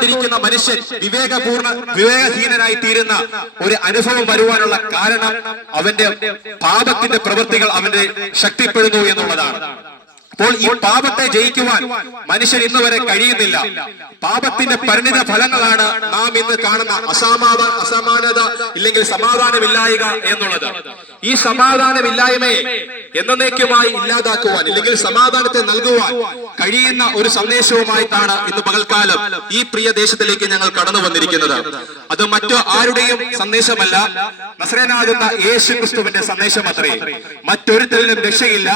ദൈവത്തോടിരിക്കുന്ന മനുഷ്യൻ വിവേകഹീനനായി തീരുന്ന ഒരു അനുഭവം വരുവാനുള്ള കാരണം അവന്റെ പാപത്തിന്റെ പ്രവൃത്തികൾ അവന്റെ ശക്തിപ്പെടുന്നു എന്നുള്ളതാണ്. അപ്പോൾ ഈ പാപത്തെ ജയിക്കുവാൻ മനുഷ്യൻ ഇന്ന് വരെ കഴിയുന്നില്ല. പാപത്തിന്റെ പരിണിത ഫലങ്ങളാണ് നാം ഇന്ന് കാണുന്ന അസമാനത ഇല്ലെങ്കിൽ സമാധാനമില്ലായ്മ എന്നുള്ളത്. ഈ സമാധാനമില്ലായ്മയെ എന്നേക്കുമായി ഇല്ലാതാക്കുവാൻ ഇല്ലെങ്കിൽ സമാധാനത്തെ നൽകുവാൻ കഴിയുന്ന ഒരു സന്ദേശവുമായിട്ടാണ് ഇന്ന് പകൽക്കാലം ഈ പ്രിയ ദേശത്തിലേക്ക് ഞങ്ങൾ കടന്നു വന്നിരിക്കുന്നത്. അത് മറ്റു ആരുടെയും സന്ദേശമല്ല, നസറേയനാകുന്ന യേശു ക്രിസ്തുവിന്റെ സന്ദേശം അത്രേ. മറ്റൊരുത്തരിലും രക്ഷയില്ല.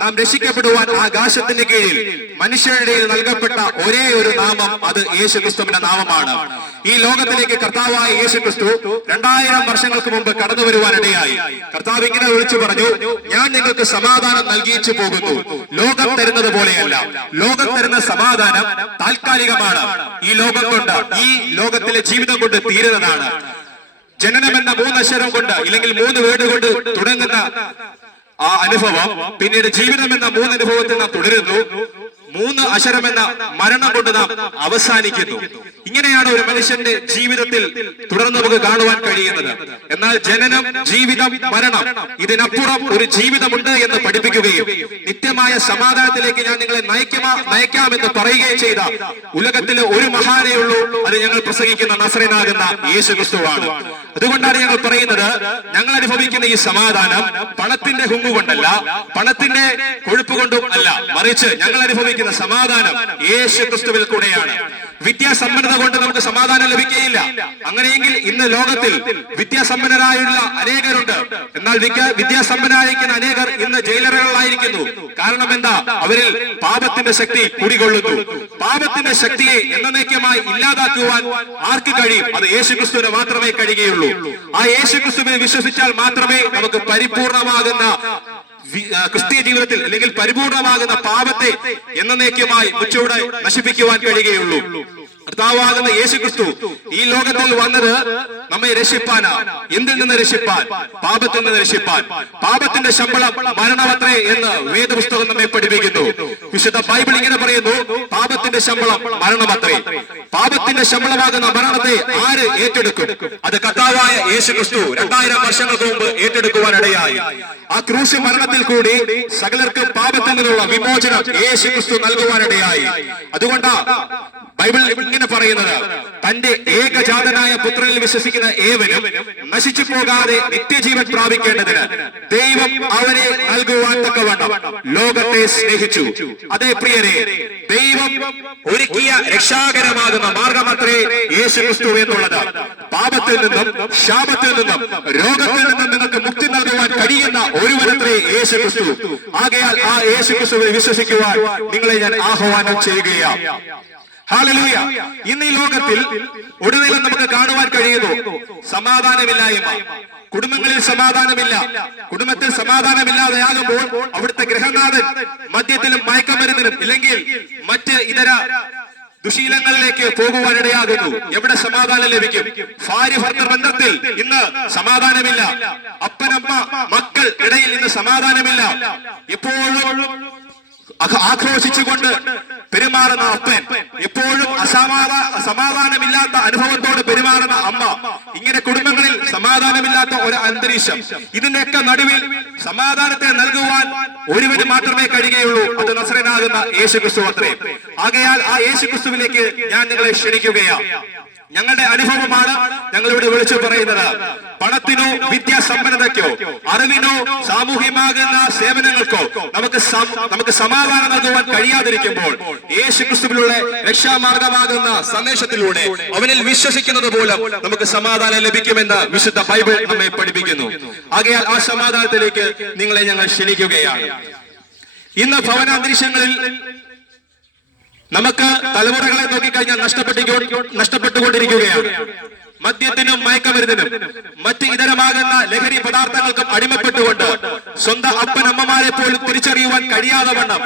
നാം രക്ഷിക്കപ്പെടുവാൻ ആകാശത്തിന്റെ കീഴിൽ മനുഷ്യരുടെ നൽകപ്പെട്ട ഒരേ ഒരു നാമം, അത് യേശു ക്രിസ്തുവിന്റെ നാമമാണ്. ഈ ലോകത്തിലേക്ക് കർത്താവായ യേശു ക്രിസ്തു 2000 വർഷങ്ങൾക്ക് മുമ്പ് കടന്നു വരുവാനിടയായി. കർത്താവ് ഇങ്ങനെ വിളിച്ചു പറഞ്ഞു, ഞാൻ നിങ്ങൾക്ക് സമാധാനം നൽകിച്ചു പോകുന്നു. ലോകം തരുന്നത് പോലെയല്ല. ലോകം തരുന്ന സമാധാനം താൽക്കാലികമാണ്. ഈ ലോകം കൊണ്ട്, ഈ ലോകത്തിലെ ജീവിതം കൊണ്ട് തീരുന്നതാണ്. ജനനം എന്ന 3 അക്ഷരം കൊണ്ട് ഇല്ലെങ്കിൽ 3 വേർഡ് കൊണ്ട് തുടങ്ങുന്ന ആ അനുഭവം പിന്നീട് ജീവിതം എന്ന 3 അനുഭവത്തിൽ നാം തുടരുന്നു. 3 അക്ഷരമെന്ന മരണം കൊണ്ട് നാം അവസാനിക്കുന്നു. ഇങ്ങനെയാണ് ഒരു മനുഷ്യന്റെ ജീവിതത്തിൽ തുടർന്ന് നമുക്ക് കാണുവാൻ കഴിയുന്നത്. എന്നാൽ ജനനം, ജീവിതം, മരണം, ഇതിനപ്പുറം ഒരു ജീവിതമുണ്ട് എന്ന് പഠിപ്പിക്കുകയും നിത്യമായ സമാധാനത്തിലേക്ക് ഞാൻ നിങ്ങളെ നയിക്കാമെന്ന് പറയുകയും ചെയ്ത ഉലകത്തിലെ ഒരു മഹാനേ ഉള്ളൂ. അത് ഞങ്ങൾ പ്രസംഗിക്കുന്ന നസറേയനാകുന്ന യേശു ക്രിസ്തുവാണ്. അതുകൊണ്ടാണ് ഞങ്ങൾ പറയുന്നത്, ഞങ്ങൾ അനുഭവിക്കുന്ന ഈ സമാധാനം പണത്തിന്റെ ഹുങ്ങുകൊണ്ടല്ല, പണത്തിന്റെ കൊഴുപ്പ് കൊണ്ടും അല്ല, മറിച്ച് ഞങ്ങൾ അനുഭവിക്കുന്ന സമാധാനം യേശു ക്രിസ്തുവിൽ കൂടെയാണ്. വിദ്യാസമ്പന്നത കൊണ്ട് നമുക്ക് സമാധാനം ലഭിക്കുകയില്ല. അങ്ങനെയെങ്കിൽ ഇന്ന് ലോകത്തിൽ വിദ്യാസമ്പന്നരായുള്ള അനേകരുണ്ട്. എന്നാൽ വിദ്യാസമ്പന്നരായിരിക്കുന്ന അനേകർ ഇന്ന് ജയിലറുകളിലായിരിക്കുന്നു. കാരണം എന്താ? അവരിൽ പാപത്തിന്റെ ശക്തി കുടികൊള്ളുന്നു. പാപത്തിന്റെ ശക്തിയെ എന്നേക്കുമായി ഇല്ലാതാക്കുവാൻ ആർക്ക് കഴിയും? അത് യേശു ക്രിസ്തുവിന് മാത്രമേ കഴിയുകയുള്ളൂ. ആ യേശു ക്രിസ്തുവിനെ വിശ്വസിച്ചാൽ മാത്രമേ നമുക്ക് പരിപൂർണമാകുന്ന ക്രിസ്തീയ ജീവിതത്തിൽ അല്ലെങ്കിൽ പരിപൂർണമാകുന്ന പാപത്തെ എന്നേക്കുമായി മുച്ചൂടെ നശിപ്പിക്കുവാൻ കഴിയുകയുള്ളൂ. കർത്താവാകുന്ന യേശു ക്രിസ്തു ഈ ലോകത്തിൽ വന്നത് നമ്മെ രക്ഷിപ്പാനാ. എന്തിൽ നിന്ന് രക്ഷിപ്പാൻ? പാപത്തിൽ നിന്ന് രക്ഷിപ്പാൻ. പാപത്തിന്റെ ശമ്പളം മരണമത്രേ എന്ന് വേദപുസ്തകം നമ്മെ പഠിപ്പിക്കുന്നു. വിശുദ്ധ ബൈബിൾ ഇങ്ങനെ പറയുന്നു, പാപത്തിന്റെ ശമ്പളം മരണമത്രേ. പാപത്തിന്റെ ശമ്പളമാകുന്ന മരണത്തെ ആര് ഏറ്റെടുക്കും? അത് കർത്താവായ യേശു ക്രിസ്തു 2000 വർഷങ്ങൾക്ക് മുമ്പ് ഏറ്റെടുക്കുവാനിടയായി. ആ ക്രൂശ് മരണത്തിൽ കൂടി സകലർക്കും പാപത്തിൽ നിന്നുള്ള വിമോചനം യേശു ക്രിസ്തു നൽകുവാനിടയായി. അതുകൊണ്ടാ ബൈബിൾ ഇങ്ങനെ പറയുന്നത്, തന്റെ ഏകജാതനായ പുത്രനിൽ വിശ്വസിക്കുന്ന ഏവനും നശിച്ചു പോകാതെ നിത്യജീവൻ പ്രാപിക്കേണ്ടതിന് ദൈവം അവനെ നൽകുവാൻ തക്കവണ്ണം ലോകത്തെ സ്നേഹിച്ചു. അതേ പ്രിയരെ, ദൈവം ഒരുക്കിയ രക്ഷാകരമാകുന്ന മാർഗമത്രേ യേശു ക്രിസ്തു എന്നുള്ളത്. പാപത്തിൽ നിന്നും ശാപത്തിൽ നിന്നും രോഗത്തിൽ നിന്നും നിങ്ങൾക്ക് മുക്തി നൽകുവാൻ കഴിയുന്ന ഒരുവനത്രേ യേശു ക്രിസ്തു. ആകയാൽ ആ യേശു ക്രിസ്തുവിൽ വിശ്വസിക്കുവാൻ നിങ്ങളെ ഞാൻ ആഹ്വാനം ചെയ്യുകയാണ്. ഹല്ലേലൂയ. ഇന്ന് ഈ ലോകത്തിൽ ഒടുവിലും നമുക്ക് കാണുവാൻ കഴിയുന്നു സമാധാനമില്ലായ്മ. കുടുംബങ്ങളിൽ സമാധാനമില്ല. കുടുംബത്തിൽ സമാധാനമില്ലാതെയാകുമ്പോൾ അവിടുത്തെ ഗൃഹനാഥൻ മദ്യത്തിലും മയക്കമരുന്നിനും ഇല്ലെങ്കിൽ മറ്റ് ഇതര ദുശീലങ്ങളിലേക്ക് പോകുവാനിടയാകുന്നു. എവിടെ സമാധാനം ലഭിക്കും? ഭാര്യ ഭർത്തൃ ബന്ധത്തിൽ ഇന്ന് സമാധാനമില്ല. അപ്പനമ്മ മക്കൾ ഇടയിൽ ഇന്ന് സമാധാനമില്ല. എപ്പോഴും ആക്രോശിച്ചുകൊണ്ട് പെരുമാറുന്ന അപ്പൻ, എപ്പോഴും സമാധാനമില്ലാത്ത അനുഭവത്തോട് പെരുമാറുന്ന അമ്മ, ഇങ്ങനെ കുടുംബങ്ങളിൽ സമാധാനമില്ലാത്ത ഒരു അന്തരീക്ഷം. ഇതിന്റെയൊക്കെ നടുവിൽ സമാധാനത്തെ നൽകുവാൻ ഒരുവന് മാത്രമേ കഴിയുകയുള്ളൂ. അത് നസറേയനാകുന്ന യേശു ക്രിസ്തു അത്രേ. ആകയാൽ ആ യേശു ക്രിസ്തുവിലേക്ക് ഞാൻ നിങ്ങളെ ക്ഷണിക്കുകയാണ്. ഞങ്ങളുടെ അനുഭവമാണ് ഞങ്ങളിവിടെ വിളിച്ചു പറയുന്നത്. പണത്തിനോ വിദ്യാസമ്പന്നതയ്ക്കോ അറിവിനോ സാമൂഹ്യമാകുന്ന സേവനങ്ങൾക്കോ നമുക്ക് സമാധാനം നൽകുവാൻ കഴിയാതിരിക്കുമ്പോൾ യേശു ക്രിസ്തുവിലുള്ള രക്ഷാമാർഗമാകുന്ന സന്ദേശത്തിലൂടെ അവനിൽ വിശ്വസിക്കുന്നത് പോലും നമുക്ക് സമാധാനം ലഭിക്കുമെന്ന് വിശുദ്ധ ബൈബിൾ നമ്മെ പഠിപ്പിക്കുന്നു. ആകയാൽ ആ സമാധാനത്തിലേക്ക് നിങ്ങളെ ഞങ്ങൾ ക്ഷണിക്കുകയാണ്. ഇന്ന് ഭവനാന്തരീക്ഷങ്ങളിൽ നമുക്ക് തലമുറകളെ നോക്കിക്കഴിഞ്ഞാൽ നഷ്ടപ്പെട്ടുകൊണ്ടിരിക്കുകയാണ്. മദ്യത്തിനും മയക്കമരുന്നിനും മറ്റ് ഇതരമാകുന്ന ലഹരി പദാർത്ഥങ്ങൾക്കും അടിമപ്പെട്ടുകൊണ്ട് സ്വന്തം അപ്പനമ്മമാരെ പോലും തിരിച്ചറിയുവാൻ കഴിയാതെ വണ്ണം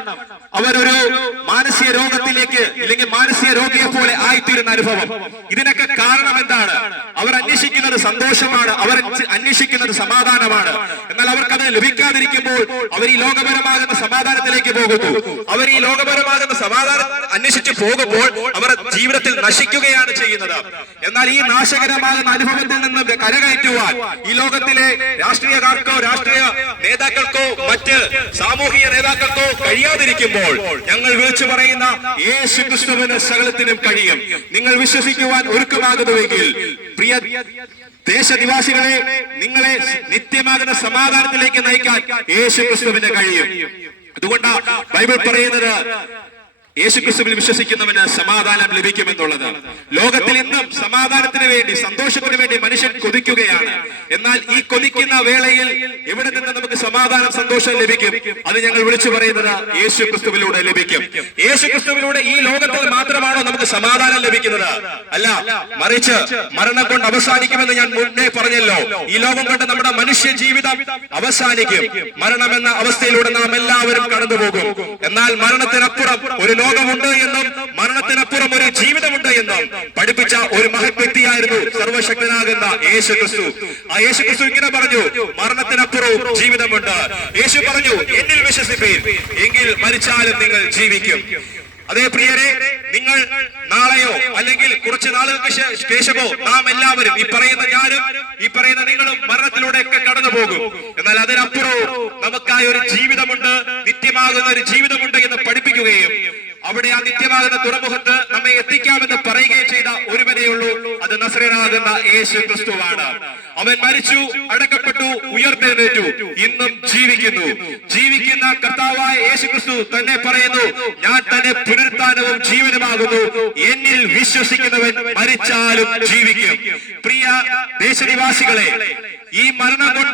അവരൊരു മാനസിക രോഗത്തിലേക്ക് അല്ലെങ്കിൽ മാനസിക രോഗിയെ പോലെ ആയിത്തീരുന്ന അനുഭവം. ഇതിനൊക്കെ കാരണം എന്താണ്? അവർ അന്വേഷിക്കുന്നത് സന്തോഷമാണ്, അവർ അന്വേഷിക്കുന്നത് സമാധാനമാണ്. എന്നാൽ അവർക്കത് ലഭിക്കാതിരിക്കുമ്പോൾ അവർ ഈ ലോകപരമാകുന്ന സമാധാനത്തിലേക്ക് പോകുന്നു. അവർ ഈ ലോകപരമാകുന്ന സമാധാനം അന്വേഷിച്ച് പോകുമ്പോൾ അവർ ജീവിതത്തിൽ നശിക്കുകയാണ് ചെയ്യുന്നത്. എന്നാൽ ഈ നാശകരമാകുന്ന അനുഭവത്തിൽ നിന്ന് കരകയറ്റുവാൻ ഈ ലോകത്തിലെ രാഷ്ട്രീയക്കാർക്കോ രാഷ്ട്രീയ നേതാക്കൾക്കോ മറ്റ് സാമൂഹിക നേതാക്കൾക്കോ കഴിയാതിരിക്കുമ്പോൾ ഞങ്ങൾ വിളിച്ചു പറയുന്ന യേശു ക്രിസ്തുവിന് സകലത്തിനും കഴിയും. നിങ്ങൾ വിശ്വസിക്കുവാൻ ഒരുക്കമാകുന്നുവെങ്കിൽ പ്രിയ ദേശനിവാസികളെ, നിങ്ങളെ നിത്യമാകുന്ന സമാധാനത്തിലേക്ക് നയിക്കാൻ യേശു ക്രിസ്തുവിന് കഴിയും. അതുകൊണ്ടാണ് ബൈബിൾ പറയുന്നത് യേശുക്രിസ്തുവിൽ വിശ്വസിക്കുന്നവന് സമാധാനം ലഭിക്കുമെന്നുള്ളത്. ലോകത്തിൽ ഇന്നും സമാധാനത്തിന് വേണ്ടി, സന്തോഷത്തിന് വേണ്ടി മനുഷ്യൻ കൊതിക്കുകയാണ്. എന്നാൽ ഈ കൊതിക്കുന്ന വേളയിൽ എവിടെ നിന്ന് നമുക്ക് സമാധാനം, സന്തോഷം ലഭിക്കും? അത് ഞങ്ങൾ വിളിച്ചു പറയുന്നത് യേശുക്രിസ്തുവിലൂടെ ലഭിക്കും. യേശുക്രിസ്തുവിലൂടെ ഈ ലോകത്തിൽ മാത്രമാണോ നമുക്ക് സമാധാനം ലഭിക്കുന്നത്? അല്ല, മറിച്ച് മരണം കൊണ്ട് അവസാനിക്കുമെന്ന് ഞാൻ മുന്നേ പറഞ്ഞല്ലോ. ഈ ലോകം കൊണ്ട് നമ്മുടെ മനുഷ്യ ജീവിതം അവസാനിക്കും. മരണമെന്ന അവസ്ഥയിലൂടെ നാം എല്ലാവരും കടന്നുപോകും. എന്നാൽ മരണത്തിനപ്പുറം ഒരു ലോകമുണ്ട് എന്നും മരണത്തിനപ്പുറം ഒരു ജീവിതമുണ്ട് എന്നും പഠിപ്പിച്ച ഒരു മഹത് വ്യക്തിയായിരുന്നു സർവശക്തനാകുന്ന യേശുക്രിസ്തു. ആ യേശുക്രിസ്തു ഇങ്ങനെ പറഞ്ഞു, മരണത്തിനപ്പുറവും ജീവിതമുണ്ട്. യേശു പറഞ്ഞു, എന്നിൽ വിശ്വസിപ്പീൻ, എങ്കിൽ മരിച്ചാലും നിങ്ങൾ ജീവിക്കും. അതേ പ്രിയരെ, നിങ്ങൾ നാളെയോ അല്ലെങ്കിൽ കുറച്ച് നാളുകൾക്ക് ശേഷമോ നാം എല്ലാവരും, ഈ പറയുന്ന ഞാനും ഈ പറയുന്ന നിങ്ങളും മരണത്തിലൂടെയൊക്കെ കടന്നു പോകും. എന്നാൽ അതിനപ്പുറവും നമുക്കായി ഒരു ജീവിതമുണ്ട്, നിത്യമാകുന്ന ഒരു ജീവിതമുണ്ട് എന്ന് പഠിപ്പിക്കുകയും അവിടെ ആ നിത്യമാകുന്ന തുറമുഖത്ത് നമ്മെ എത്തിക്കാമെന്ന് പറയുകയും ചെയ്ത ഒരുവനെയുള്ളൂ, അത് നസറേയനാകുന്ന യേശു ക്രിസ്തുവാണ്. അവൻ മരിച്ചു, അടക്കപ്പെട്ടു, ഉയർത്തെഴുന്നേറ്റു, ഇന്നും ജീവിക്കുന്നു. ജീവിക്കുന്ന കർത്താവായ യേശു ക്രിസ്തു തന്നെ പറയുന്നു, ഞാൻ തന്നെ പുനരുത്ഥാനവും ജീവനുമാകുന്നു, എന്നിൽ വിശ്വസിക്കുന്നവൻ മരിച്ചാലും ജീവിക്കും. പ്രിയ ദേശനിവാസികളെ, ഈ മരണം കൊണ്ട്